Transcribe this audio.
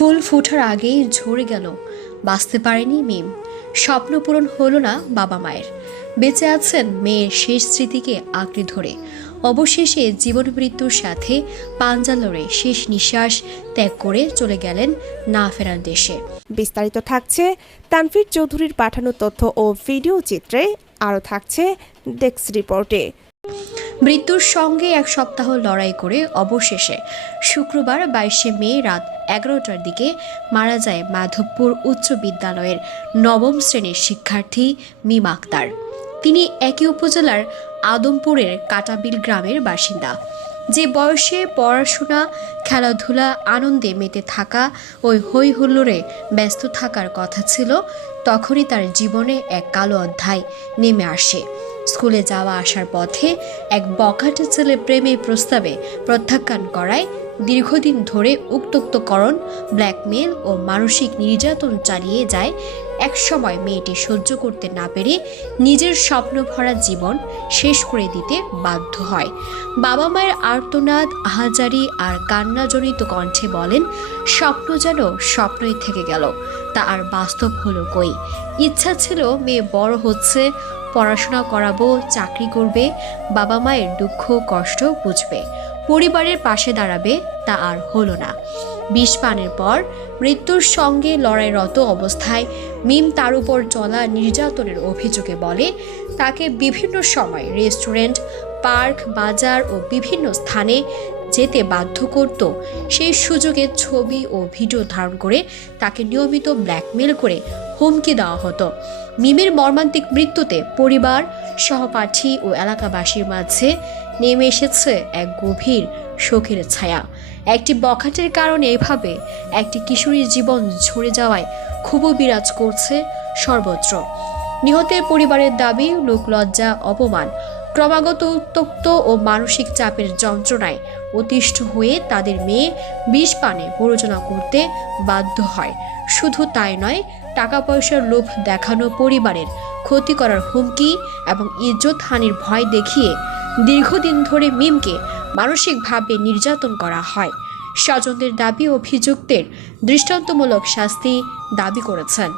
ফুল ফোটার আগেই ঝরে গেল, বাঁচতে পারেনি মিম। স্বপ্ন পূরণ হলো না বাবা মায়ের। বেঁচে আছেন মেয়ের শেষ স্মৃতিকে আঁকড়ে ধরে। অবশেষে জীবন মৃত্যুর সাথে পাঞ্জা লড়ে শেষ নিঃশ্বাস ত্যাগ করে চলে গেলেন না ফেরার দেশে। বিস্তারিত থাকছে তানভীর চৌধুরীর পাঠানো তথ্য ও ভিডিও চিত্রে, আরও থাকছে ডেস্ক রিপোর্টে। মৃত্যুর সঙ্গে এক সপ্তাহ লড়াই করে অবশেষে শুক্রবার 22শে মে রাত 11টার দিকে মারা যায় মাধবপুর উচ্চ বিদ্যালয়ের নবম শ্রেণীর শিক্ষার্থী মিম আক্তার। তিনি একই উপজেলার আদমপুরের কাটাবিল গ্রামের বাসিন্দা। যে বয়সে পড়াশোনা, খেলাধুলা, আনন্দে মেতে থাকা, ওই হই হুল্লোড়ে ব্যস্ত থাকার কথা ছিল, তখনই তার জীবনে এক কালো অধ্যায় নেমে আসে। স্কুলে যাওয়া আসার পথে এক বখাটে ছেলে প্রেমের প্রস্তাবে প্রত্যাখ্যান করায় দীর্ঘদিন ধরে উত্ত্যক্তকরণ, ব্ল্যাকমেল ও মানসিক নির্যাতন চালিয়ে যায়। এক সময় মেয়েটি সহ্য করতে না পেরে নিজের স্বপ্ন ভরা জীবন শেষ করে দিতে বাধ্য হয়। বাবা মায়ের আর্তনাদ, আহাজারি আর কান্নাজনিত কণ্ঠে বলেন, স্বপ্ন যেন স্বপ্নই থেকে গেল, তা আর বাস্তব হলো কই। ইচ্ছা ছিল মেয়ে বড় হচ্ছে, পড়াশোনা করাবো, চাকরি করবে, বাবা মায়ের দুঃখ কষ্ট বুঝবে, পরিবারের পাশে দাঁড়াবে, তা আর হলো না। বিষ পানের পর মৃত্যুর সঙ্গে লড়াইরত অবস্থায় মিম তার উপর চলা নির্যাতনের অভিযোগে বলে, তাকে বিভিন্ন সময় রেস্টুরেন্ট, পার্ক, বাজার ও বিভিন্ন স্থানে যেতে বাধ্য করত। সেই সুযোগে ছবি ও ভিডিও ধারণ করে তাকে নিয়মিত ব্ল্যাকমেল করে হুমকি দেওয়া হতো। মিমের মর্মান্তিক মৃত্যুতে পরিবার, সহপাঠী ও এলাকাবাসীর মাঝে নেমে এসেছে এক গভীর শোকের ছায়া। একটি বখাটের কারণে এভাবে একটি কিশোরীর জীবন ঝরে যাওয়ায় খুবই বিরাজ করছে সর্বত্র। নিহতের পরিবারের দাবি, লোকলজ্জা, অপমান, ক্রমাগত উত্তক্ত ও মানসিক চাপের যন্ত্রণায় অতিষ্ঠ হয়ে তাদের মেয়ে বিষ পানে প্ররোচনা করতে বাধ্য হয়। শুধু তাই নয়, টাকা পয়সার লোভ দেখানো, পরিবারের ক্ষতি করার হুমকি এবং ইজ্জত হানির ভয় দেখিয়ে দীর্ঘদিন ধরে মিমকে মানসিকভাবে নির্যাতন করা হয়। স্বজনদের দাবি, অভিযুক্তের দৃষ্টান্তমূলক শাস্তি দাবি করেছেন।